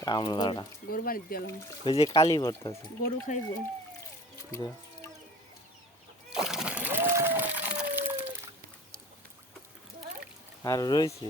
কামলাটা ওই যে কালি পড়তেছে গরু খাইব আর রয়েছে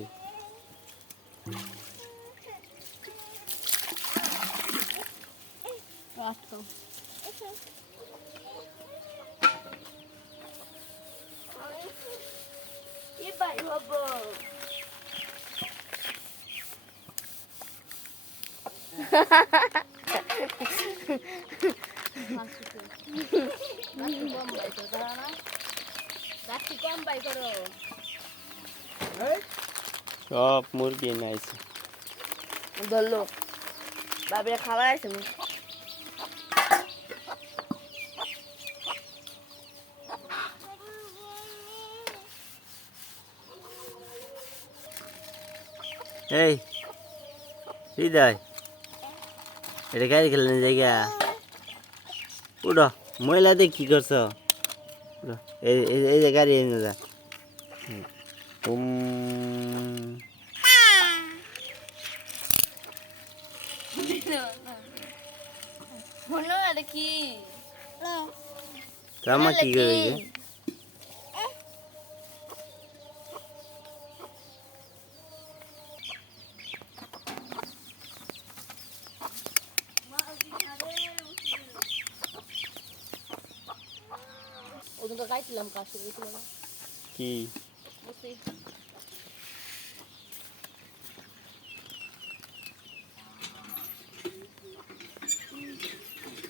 সব মুরগি নাইছে ধরলো বাবিরা খাবার আছে এই হৃদয় এটা গাড়ি খেলেন জায়গা উঠো মহিলা দিয়ে কি করছো এই যে গাড়ি এনে যা কি আমা কি করে ওদিনকে গাইছিলাম কাশি গেছিল না কি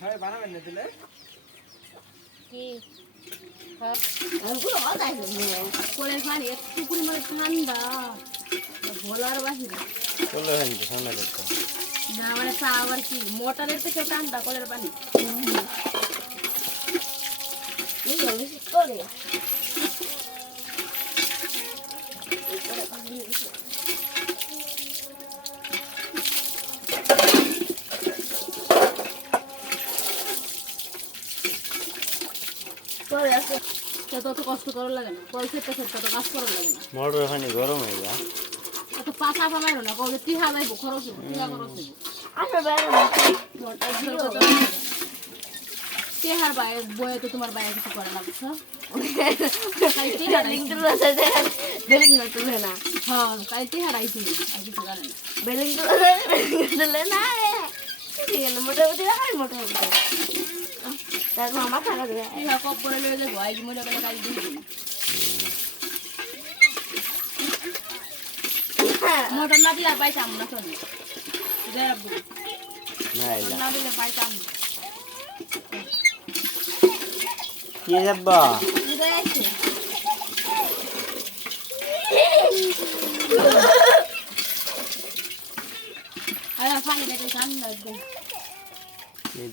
হ্যাঁ বানাবেন না দিলে কি কোলের পানি একটু পরিমাণে ঠান্ডা ভোলার বাহিরে ঠান্ডা করতে না মানে তা আবার কি মোটরের থেকে ঠান্ডা কোলের পানি করে তত কষ্ট করার লাগে না কল খেতে খেতে তো কাজ করার লাগে না মোটর পানি গরম হয়ে যায় এত পাশা ফালাইলো না কবে টিহা যাইব খরচ হইব টিহা খরচ হইব টিহার বাইরে বয়ে তো তোমার বাইরে কিছু করে না বুঝছো তুলে না হ্যাঁ কাল টিহার আইছি আর কিছু জানে না বেলিং তুলে না মোটামুটি মোটামুটি তারপর আমার থাকা দেবে টিহা কপ করে লয়ে যাবো আইজ মনে করে কাল দিয়ে দিন মোটর না দিলে পাইতাম না শোনে না দিলে পাইতাম কি যাবা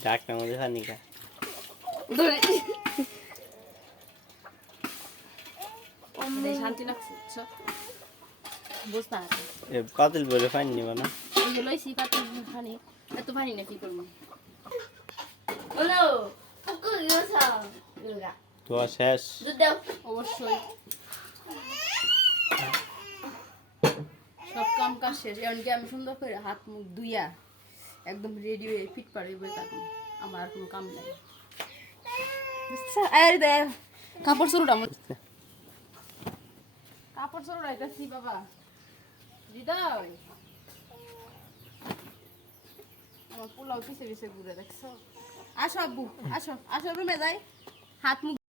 ডাক্তার মধ্যে পানি খা শান্তি লাগছে বুঝতে পাতিল বলে পানি নিব না লইছি পাতিল পানি এত পানি না কি করবো তো শেষ অবশ্যই সব কাম কাজ শেষ এমনকি আমি সুন্দর করে হাত মুখ ধুইয়া একদম রেডি হয়ে ফিট পারি বই থাকুন আমার আর কোনো কাম নাই কাপড় চোরটা কাপড় চোরটা এটা কি বাবা হৃদয় আমার পোলাও পিছে পিছে ঘুরে দেখছো আসো আব্বু আসো আসো রুমে যাই হাত মুখ